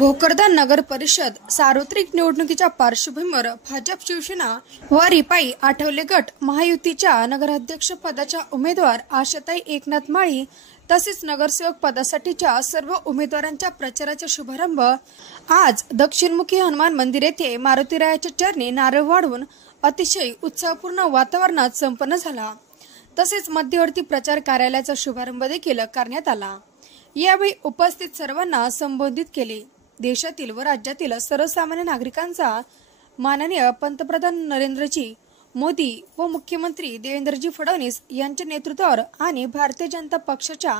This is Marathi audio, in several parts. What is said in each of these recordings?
भोकरदन नगर परिषद सार्वत्रिक निवडणुकीच्या पार्श्वभूमीवर भाजप शिवसेना व रिपाई आठवले गट महायुतीच्या नगराध्यक्ष पदाच्या उमेदवार आशाताई एकनाथ माळी तसेच नगरसेवक पदासाठीच्या सर्व उमेदवारांच्या प्रचाराचा शुभारंभ आज दक्षिणमुखी हनुमान मंदिर येथे मारुतीरायाच्या चरणी नारळ वाढवून अतिशय उत्साहपूर्ण वातावरणात संपन्न झाला। तसेच मध्यवर्ती प्रचार कार्यालयाचा शुभारंभ देखील करण्यात आला। यावेळी उपस्थित सर्वांना संबोधित केले। देशातील व राज्यातील सर्वसामान्य नागरिकांचा माननीय पंतप्रधान नरेंद्रजी मोदी व मुख्यमंत्री देवेंद्रजी फडणवीस यांच्या नेतृत्वावर आणि भारतीय जनता पक्षाच्या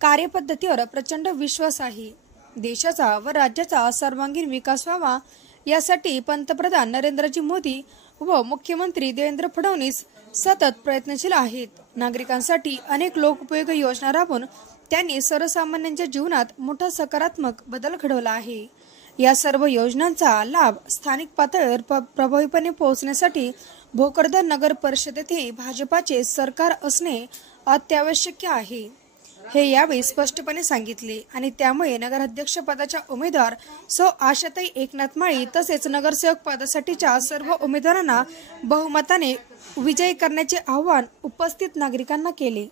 कार्यपद्धतीवर प्रचंड विश्वास आहे। देशाचा व राज्याचा सर्वांगीण विकास व्हावा यासाठी पंतप्रधान नरेंद्रजी मोदी व मुख्यमंत्री देवेंद्र फडणवीस सतत प्रयत्नशील आहेत। नागरिकांसाठी अनेक लोकोपयोगी योजना राबवून त्यांनी सर्वसामान्यांच्या जीवनात मोठा सकारात्मक बदल घडवला आहे। या सर्व योजनांचा लाभ स्थानिक पातळीवर प्रभावीपणे पोहोचण्यासाठी भोकरदन नगर परिषदेतही भाजपाचे सरकार असणे अत्यावश्यक आहे, हे यावेळी स्पष्टपणे सांगितले। आणि त्यामुळे नगराध्यक्ष पदाच्या उमेदवार सौ आशाताई एकनाथ माळी तसेच नगरसेवक पदासाठीच्या सर्व उमेदवारांना बहुमताने विजयी करण्याचे आवाहन उपस्थित नागरिकांना केले।